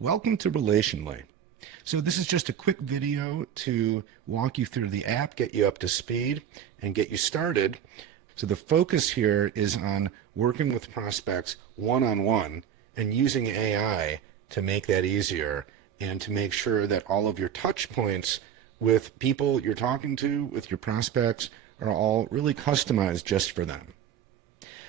Welcome to Relationally. So this is just a quick video to walk you through the app, get you up to speed, and get you started. So the focus here is on working with prospects one-on-one and using AI to make that easier and to make sure that all of your touch points with people you're talking to, with your prospects, are all really customized just for them.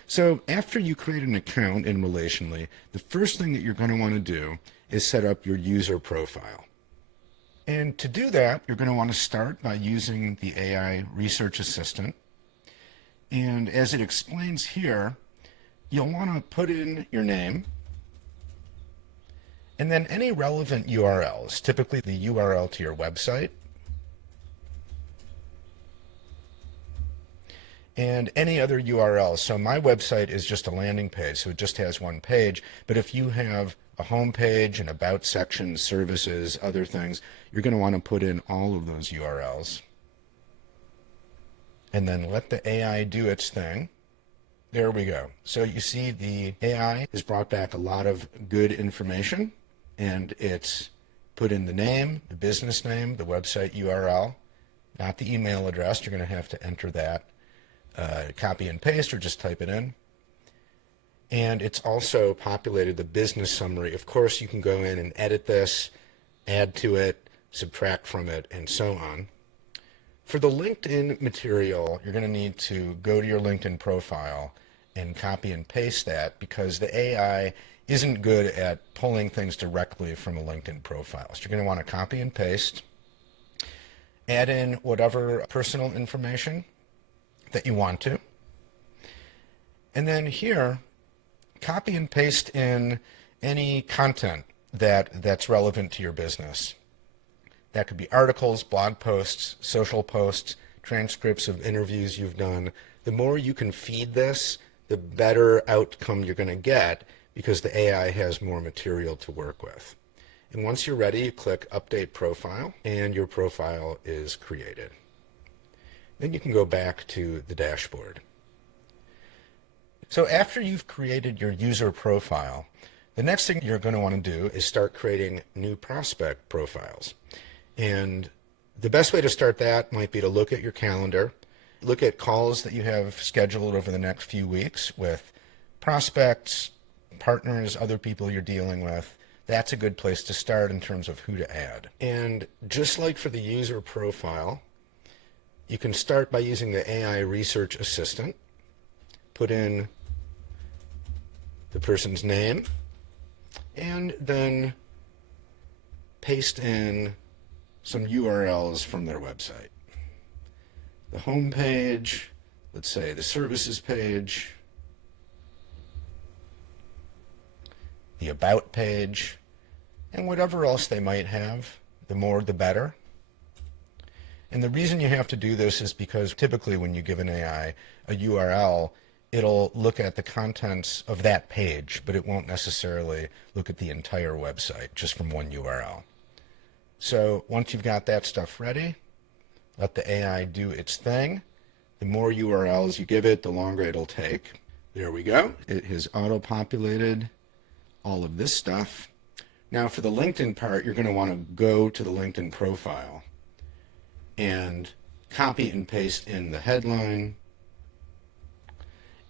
So after you create an account in Relationally, the first thing that you're going to want to do is set up your user profile. And to do that, you're going to want to start by using the AI Research Assistant. And as it explains here, you'll want to put in your name and then any relevant URLs, typically the URL to your website, and any other URL. So my website is just a landing page, so it just has one page. But if you have a home page, an about section, services, other things, you're going to want to put in all of those URLs. And then let the AI do its thing. There we go. So you see the AI has brought back a lot of good information, and it's put in the name, the business name, the website URL, not the email address. You're going to have to enter that. Copy and paste or just type it in. And it's also populated the business summary. Of course, you can go in and edit this, add to it, subtract from it, and so on. For the LinkedIn material, you're going to need to go to your LinkedIn profile and copy and paste that because the AI isn't good at pulling things directly from a LinkedIn profile. So you're going to want to copy and paste, add in whatever personal information that you want to. And then here, copy and paste in any content that's relevant to your business. That could be articles, blog posts, social posts, transcripts of interviews you've done. The more you can feed this, the better outcome you're going to get because the AI has more material to work with. And once you're ready, you click Update Profile, and your profile is created. Then you can go back to the dashboard. So after you've created your user profile, the next thing you're going to want to do is start creating new prospect profiles. And the best way to start that might be to look at your calendar, look at calls that you have scheduled over the next few weeks with prospects, partners, other people you're dealing with. That's a good place to start in terms of who to add. And just like for the user profile, you can start by using the AI Research Assistant. Put in the person's name and then paste in some URLs from their website. The home page, let's say the services page, the about page, and whatever else they might have. The more the better. And the reason you have to do this is because typically when you give an AI a URL, it'll look at the contents of that page, but it won't necessarily look at the entire website just from one URL. So once you've got that stuff ready, let the AI do its thing. The more URLs you give it, the longer it'll take. There we go. It has auto-populated all of this stuff. Now for the LinkedIn part, you're going to want to go to the LinkedIn profile and copy and paste in the headline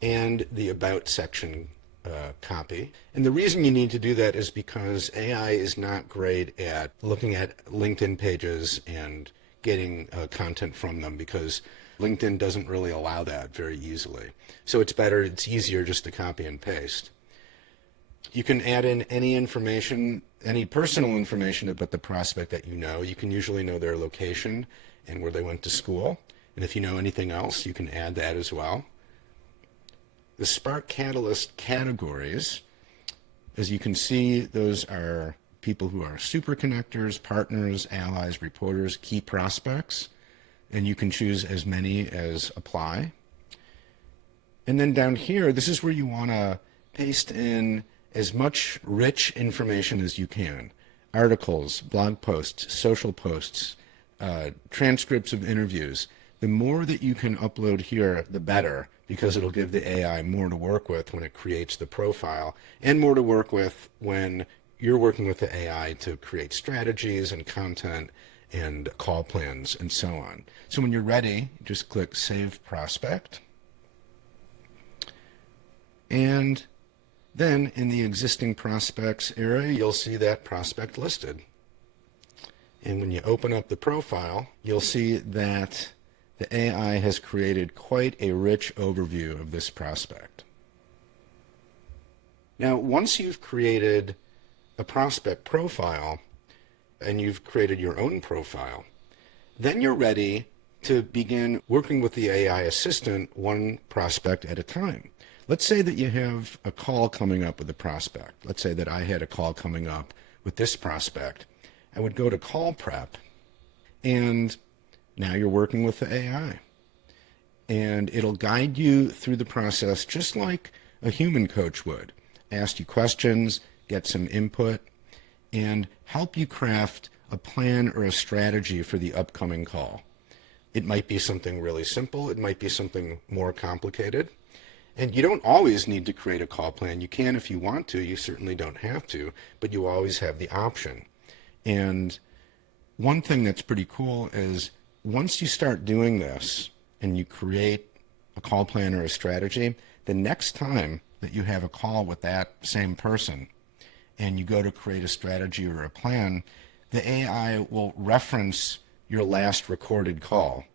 and the about section copy. And the reason you need to do that is because AI is not great at looking at LinkedIn pages and getting content from them because LinkedIn doesn't really allow that very easily. So it's easier just to copy and paste. You can add in any information, any personal information about the prospect that you know. You can usually know their location and where they went to school. And if you know anything else, you can add that as well. The Spark Catalyst categories, as you can see, those are people who are super connectors, partners, allies, reporters, key prospects, and you can choose as many as apply. And then down here, this is where you want to paste in as much rich information as you can. Articles, blog posts, social posts, transcripts of interviews. The more that you can upload here, the better, because it'll give the AI more to work with when it creates the profile and more to work with when you're working with the AI to create strategies and content and call plans and so on. So when you're ready, just click Save Prospect. And then in the existing prospects area, you'll see that prospect listed. And when you open up the profile, you'll see that the AI has created quite a rich overview of this prospect. Now, once you've created a prospect profile and you've created your own profile, then you're ready to begin working with the AI assistant one prospect at a time. Let's say that you have a call coming up with a prospect. Let's say that I had a call coming up with this prospect. I would go to call prep, and now you're working with the AI. And it'll guide you through the process just like a human coach would. Ask you questions, get some input, and help you craft a plan or a strategy for the upcoming call. It might be something really simple. It might be something more complicated. And you don't always need to create a call plan. You can if you want to. You certainly don't have to, but you always have the option. And one thing that's pretty cool is once you start doing this and you create a call plan or a strategy, the next time that you have a call with that same person and you go to create a strategy or a plan, the AI will reference your last recorded call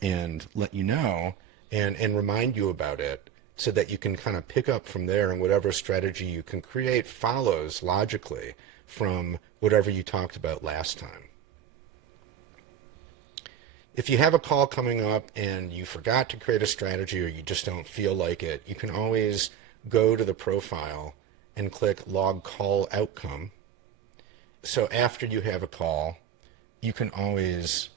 and let you know and remind you about it, so that you can kind of pick up from there, and whatever strategy you can create follows logically from whatever you talked about last time. If you have a call coming up and you forgot to create a strategy or you just don't feel like it, you can always go to the profile and click Log Call Outcome. So after you have a call, you can always,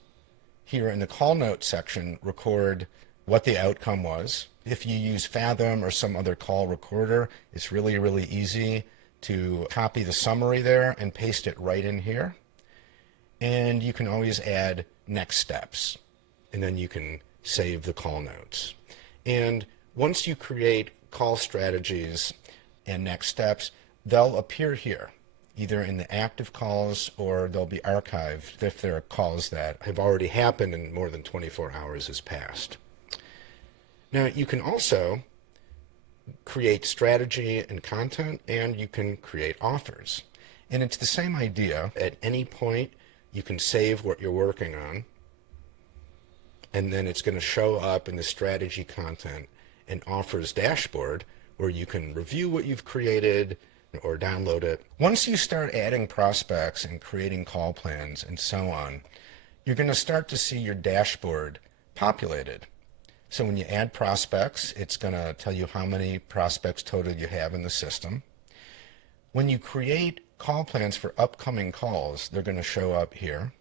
here in the call note section, record what the outcome was. If you use Fathom or some other call recorder, it's really, really easy to copy the summary there and paste it right in here. And you can always add next steps, and then you can save the call notes. And once you create call strategies and next steps, they'll appear here, either in the active calls or they'll be archived if there are calls that have already happened and more than 24 hours has passed. Now, you can also create strategy and content, and you can create offers. And it's the same idea. At any point, you can save what you're working on, and then it's going to show up in the strategy, content, and offers dashboard, where you can review what you've created or download it. Once you start adding prospects and creating call plans and so on, you're going to start to see your dashboard populated. So when you add prospects, it's going to tell you how many prospects total you have in the system. When you create call plans for upcoming calls, they're going to show up here.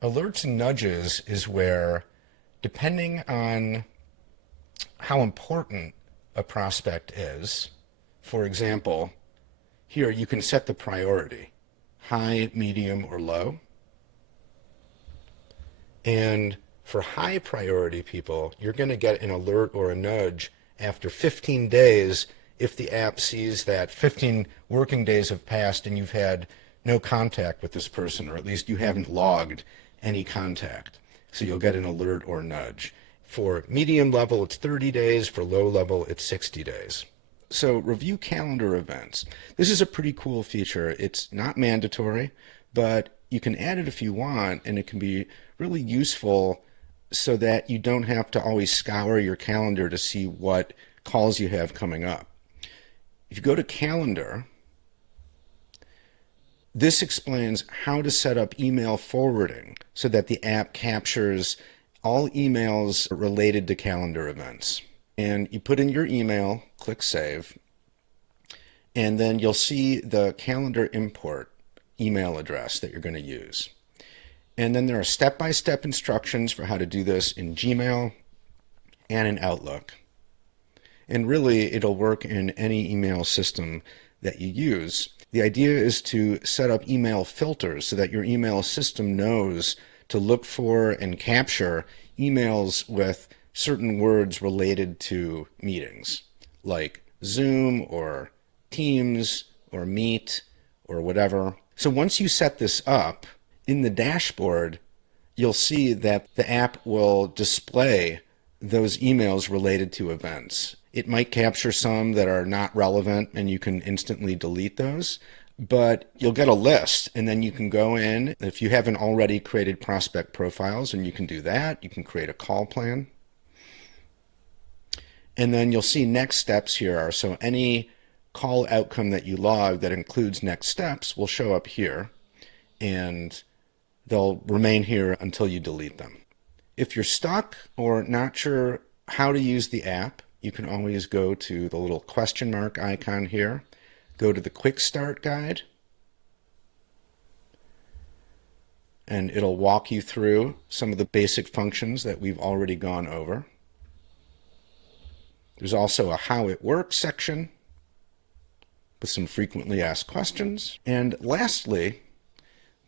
Alerts and nudges is where, depending on how important a prospect is, for example, here you can set the priority, high, medium, or low. And for high priority people, you're going to get an alert or a nudge after 15 days if the app sees that 15 working days have passed and you've had no contact with this person, or at least you haven't logged any contact. So you'll get an alert or nudge. For medium level, it's 30 days. For low level, it's 60 days. So review calendar events. This is a pretty cool feature. It's not mandatory, but you can add it if you want, and it can be really useful so that you don't have to always scour your calendar to see what calls you have coming up. If you go to calendar, this explains how to set up email forwarding so that the app captures all emails related to calendar events. And you put in your email, click Save, and then you'll see the calendar import email address that you're going to use. And then there are step-by-step instructions for how to do this in Gmail and in Outlook. And really, it'll work in any email system that you use. The idea is to set up email filters so that your email system knows to look for and capture emails with certain words related to meetings, like Zoom or Teams or Meet or whatever. So once you set this up in the dashboard, you'll see that the app will display those emails related to events. It might capture some that are not relevant and you can instantly delete those, but you'll get a list and then you can go in. If you haven't already created prospect profiles, and you can do that, you can create a call plan. And then you'll see next steps here are, so any call outcome that you log that includes next steps will show up here, and they'll remain here until you delete them. If you're stuck or not sure how to use the app, you can always go to the little question mark icon here, go to the Quick Start Guide, and it'll walk you through some of the basic functions that we've already gone over. There's also a How It Works section with some frequently asked questions. And lastly,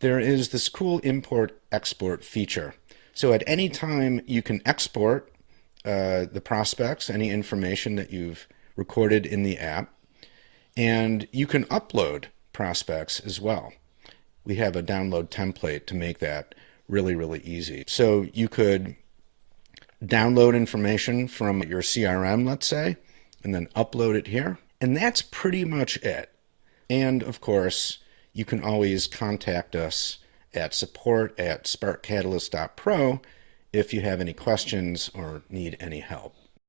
there is this cool import-export feature. So at any time you can export the prospects, any information that you've recorded in the app, and you can upload prospects as well. We have a download template to make that really, really easy. So you could download information from your CRM, let's say, and then upload it here. And that's pretty much it. And of course, you can always contact us at support@sparkcatalyst.pro if you have any questions or need any help.